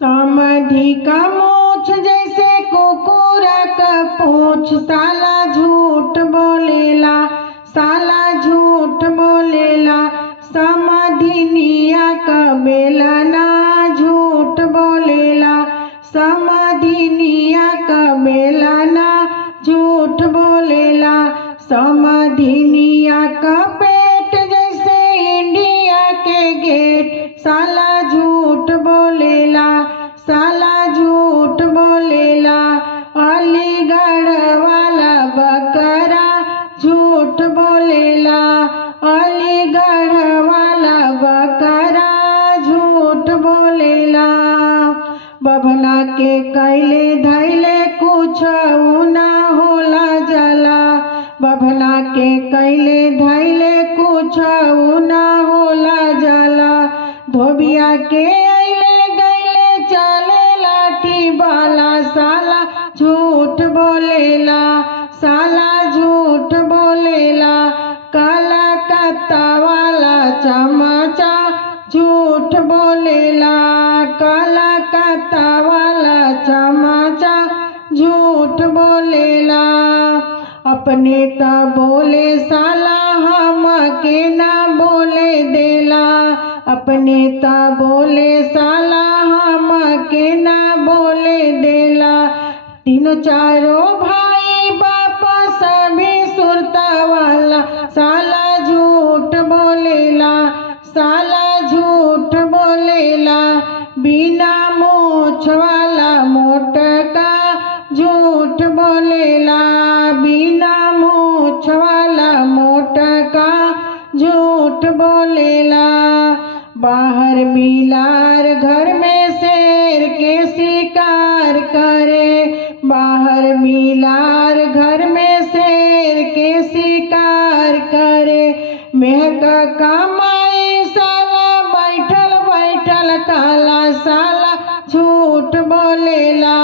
समधि का मोछ जैसे कुकुर का पूछ, साला झूठ बोलेला, साला झूठ बोलेला। समधिनिया का बेलना झूठ बोलेला, समधिनिया का बेलना झूठ बोलेला। समधिनिया का पेट जैसे इंडिया के गेट, साला झूठ बोलेला, साला झूठ बोलेला। अलीगढ़ वाला बकरा झूठ बोलेला, अलीगढ़ वाला बकरा झूठ बोलेला। बभना के कैले धैले कुछ ना होला जला, बभना के कैले धैले कुछ ना होला जला। धोबिया के अइले गइले चले लाठी बाला, साला झूठ बोलेला, साला झूठ बोलेला। कलकत्ता वाला चमचा झूठ बोलेला, कलकत्ता वाला चमचा झूठ बोलेला। अपने त बोले साला हमके ना बोले देला, अपने त बोले साला हमके ना बोले देला। तीनों चारों भाई बाप सभी सुरता वाला, साला झूठ बोलेला, साला झूठ बोलेला। बिना मूछ वाला मोटका झूठ बोलेला, बिना मूछ वाला मोटका झूठ बोलेला। बाहर बिलार घर में शेर के शिकार करे, बाहर बिलार घर में शेर के शिकार करे। मेहक कमाई साला बैठल बैठल काला, साला झूठ बोलेला,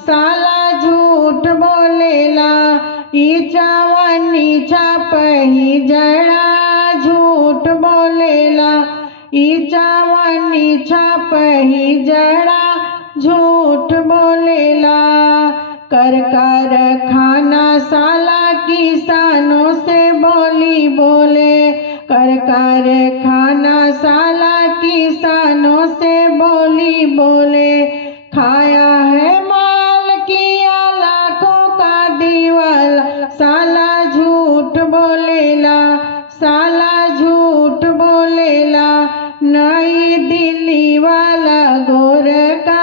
साला झूठ बोलेला। ई जवानी छापही जड़ा झूठ बोलेला, ई जवानी छापही जड़ा झूठ बोलेला। कर खाना साला किसानों से बोली बोले, कर खाना साला किसानों से बोली बोले। खाया है माल किया लाखों का दीवाला, साला झूठ बोलेला, साला झूठ बोलेला। नई दिल्ली वाला गोरका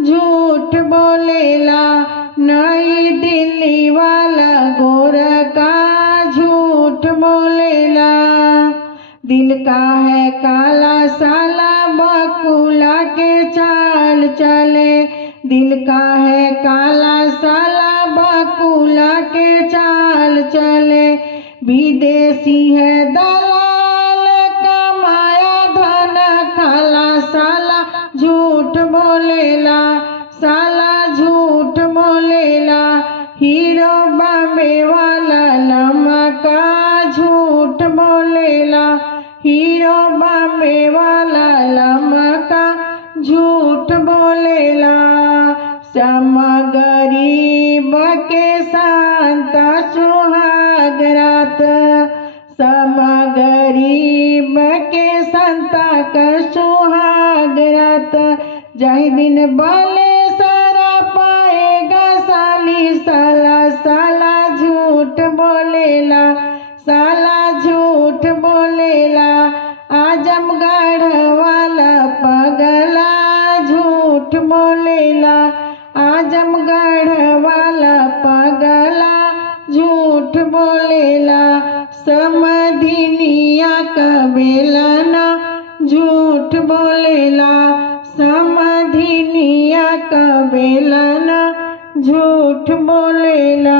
झूठ बोलेला, नई दिल्ली वाला गोरका झूठ बोलेला। दिल का है काला साला बकुला के चाल चले, दिल का है काला साला बकुला के चाल चले। विदेशी है दलाल कमाया धन खाला, साला झूठ बोलेला, साला झूठ बोलेला। हीरो बॉम्बे वाला लमका झूठ बोलेला, हीरो बॉम्बे वाला लमका झूठ बोलेला। सम गरीब के शांत सुहाग रात, सम गरीब के संता का सुहाग रात। जय दिन बोले सारा पाएगा साली, साला साला झूठ बोलेला, साला झूठ बोलेला। आजमगढ़ वाला पगला झूठ बोलेला, आजमगढ़ वाला पगला झूठ बोलेला। समधिनिया का बेलना झूठ बोलेला, समधिनिया का बेलना झूठ बोलेला।